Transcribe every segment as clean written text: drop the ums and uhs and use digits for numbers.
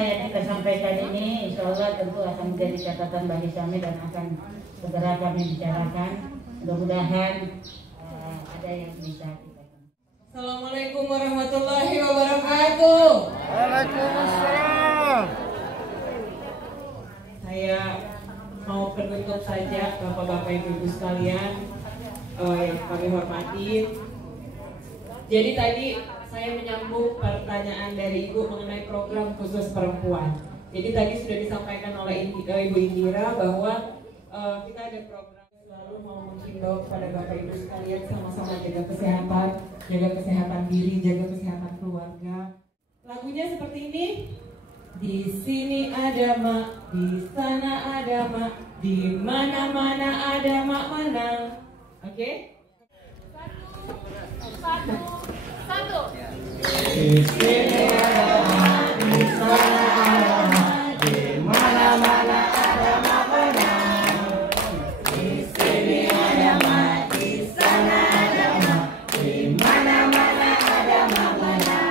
apa yang kita sampaikan ini insya Allah tentu akan menjadi catatan bagi kami dan akan segera kami bicarakan. Mudah-mudahan ada yang bisa kita. Assalamualaikum warahmatullahi wabarakatuh. Waalaikumsalam. Saya mau penutup saja Bapak-bapak Ibu sekalian yang kami hormati. Jadi tadi saya menyambung pertanyaan dari Ibu mengenai program khusus perempuan. Jadi tadi sudah disampaikan oleh Ibu Indira bahwa kita ada program, selalu mau menghimbau kepada Bapak Ibu sekalian sama-sama jaga kesehatan diri, jaga kesehatan keluarga. Lagunya seperti ini. Di sini ada mak, di sana ada mak, di mana-mana ada mak menang. Oke? Satu. Di sini ada mak, di sana ada mak, di mana-mana ada mak menang. Di sini ada mak, di sana ada mak, di mana-mana ada mak menang.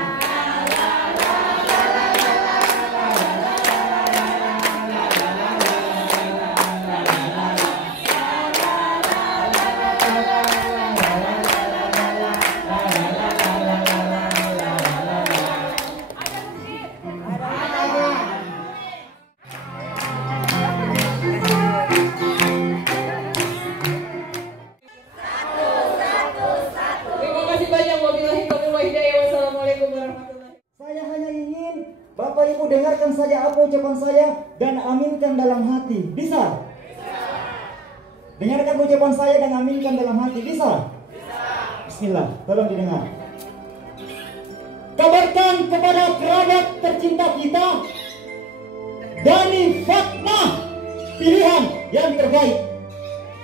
Saya hanya ingin Bapak Ibu dengarkan saja apa ucapan saya dan aminkan dalam hati. Bisa? Dengarkan ucapan saya dan aminkan dalam hati. Bisa? Bismillah, tolong didengar. Kabarkan kepada kerabat tercinta kita, Dani Fatma, pilihan yang terbaik,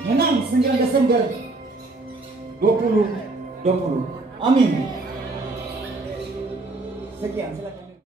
menang 9 Desember 2020. Amin. Sekian, silakan.